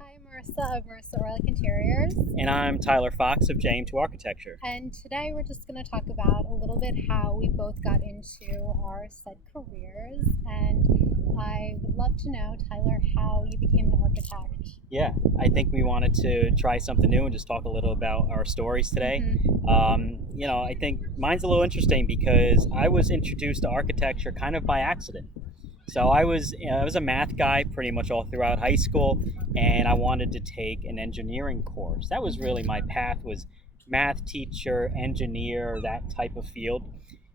Hi, Marisa of Marisa Orlich Interiors. And I'm Tyler Fox of JM2 Architecture. And today we're just going to talk about a little bit how we both got into our said careers. And I would love to know, Tyler, how you became an architect. Yeah, I think we wanted to try something new and just talk a little about our stories today. I think mine's a little interesting because I was introduced to architecture kind of by accident. So I was a math guy pretty much all throughout high school, and I wanted to take an engineering course. That was really my path, was math teacher, engineer, that type of field.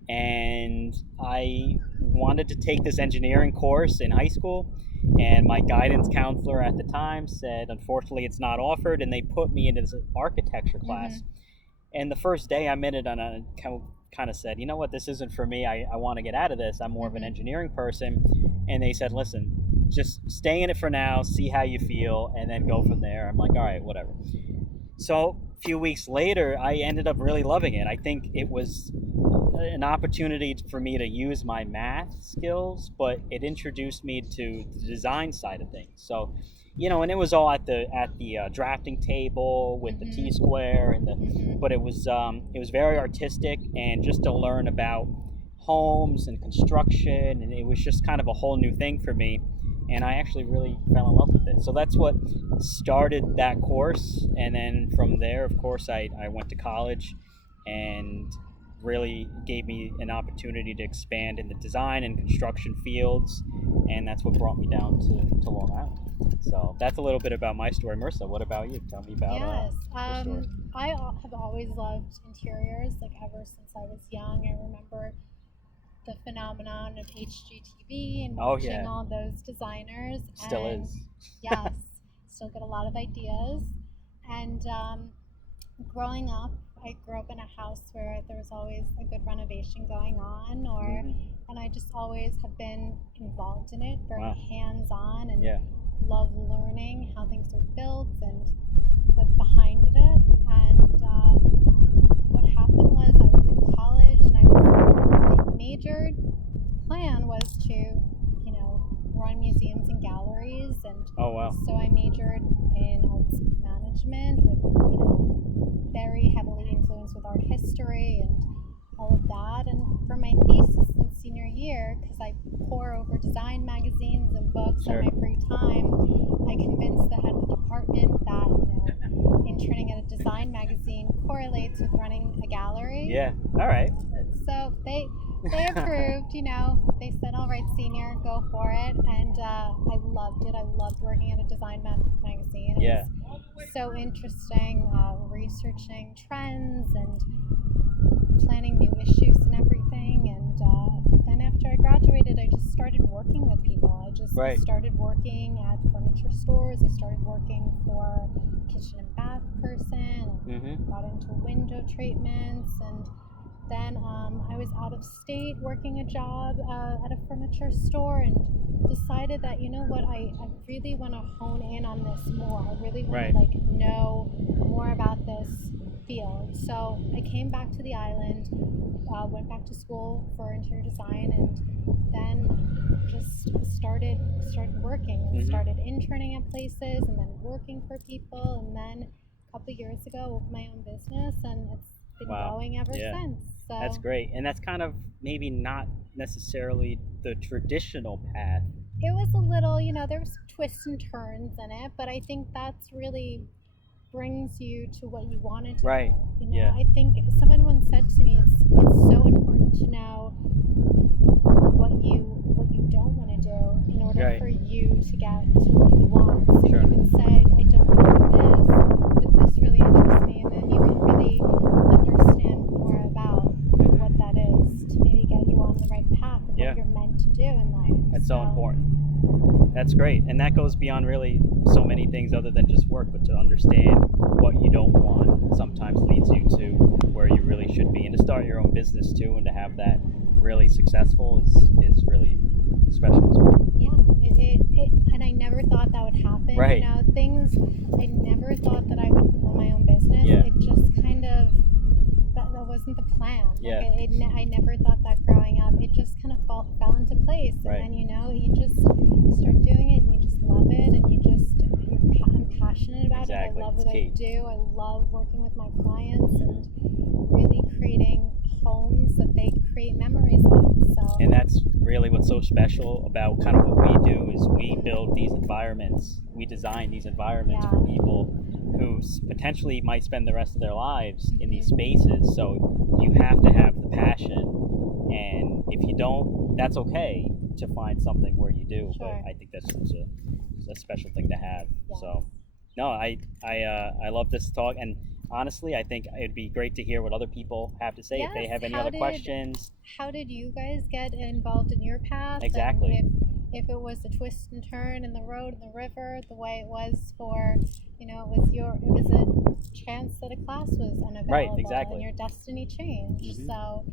And I wanted to take this engineering course in high school, and my guidance counselor at the time said, unfortunately, it's not offered, and they put me into this architecture class. And the first day I'm in it, and I kind of said, you know what, this isn't for me. I want to get out of this. I'm more of an engineering person. And they said, listen, just stay in it for now, see how you feel, and then go from there. I'm like, all right, whatever. So a few weeks later, I ended up really loving it. I think it was an opportunity for me to use my math skills, but it introduced me to the design side of things. So, and it was all at the drafting table with the T square and but it was very artistic, and just to learn about homes and construction, and it was just kind of a whole new thing for me, and I actually really fell in love with it. So that's what started that course, and then from there, of course, I went to college, and really gave me an opportunity to expand in the design and construction fields, and that's what brought me down to Long Island. So that's a little bit about my story. Marissa, what about you? Tell me about Yes, your story. I have always loved interiors, like ever since I was young. I remember the phenomenon of HGTV and Oh, watching yeah. all those designers. Still and is. Yes, still get a lot of ideas. And growing up, I grew up in a house where there was always a good renovation going on, and I just always have been involved in it, very Wow. hands-on, and Yeah. love learning how things are built and the behind it. And what happened was I was in college and I majored. The plan was to, run museums and galleries, and Oh, wow. so I majored in arts management with, very heavily influenced with art history and all of that. And for my thesis in senior year, because I pore over design magazines and books Sure. in my free time, I convinced the head of the department that, interning at a design magazine correlates with running a gallery. Yeah. All right. So they approved, they said, all right, senior, go for it. And I loved it. I loved working at a design magazine. Yeah. Was so interesting, researching trends and planning new issues and everything. And then after I graduated, I just started working with people. I just Right. started working at furniture stores. I started working for a kitchen and bath person. Got into window treatments, and then I was out of state working a job at a furniture store, and decided that, I really want to hone in on this more. I really want Right. to know more about this field. So I came back to the island, went back to school for interior design, and then just started working and started interning at places, and then working for people, and then a couple of years ago opened my own business, and it's been Wow. going ever Yeah. since. So That's great. And that's kind of maybe not necessarily the traditional path. it was a little, there was twists and turns in it, but I think that's really brings you to what you wanted to Right. do. Yeah. I think someone once said to me, it's so important to know what you don't want to do in order Right. for you to get to what you want. So Sure. you can say, I don't want to do this, but this really interests me, and then you can really understand more about what that is to maybe get you on the right path of Yeah. what you're meant to do in life. That's so important. That's great. And that goes beyond really so many things other than just work, but to understand what you don't want sometimes leads you to where you really should be. And to start your own business too, and to have that really successful is really special as well. Yeah, and I never thought that would happen. Right. Things, I never thought that I would own my own business. Yeah. It just kind of, that wasn't the plan. Yeah. I never thought that growing up. It just kind of fell into place. Right. And then, you just start doing it, and you just love it, and I'm love what It's I key. do. I love working with my clients and really creating homes that they create memories of. So And that's really what's so special about kind of what we do is we build these environments, we design these environments for people who potentially might spend the rest of their lives in these spaces. So you have to have the passion, and if you don't, that's okay to find something where you do. Sure. But I think that's such a special thing to have. Yes. So no, I love this talk, and honestly, I think it'd be great to hear what other people have to say if they Yes, have any other questions. how did you guys get involved in your path? Exactly. And if it was a twist and turn in the road and the river, the way it was for, it was a chance that a class was unavailable, Right, exactly. and your destiny changed. So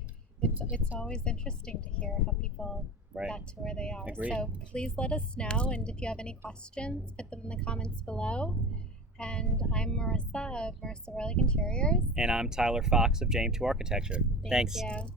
it's always interesting to hear how people got to where they are. Agreed. So please let us know, and if you have any questions, put them in the comments below. And I'm Marissa of Marisa Orlich Interiors. And I'm Tyler Fox of JM2 Architecture. Thank Thanks. you.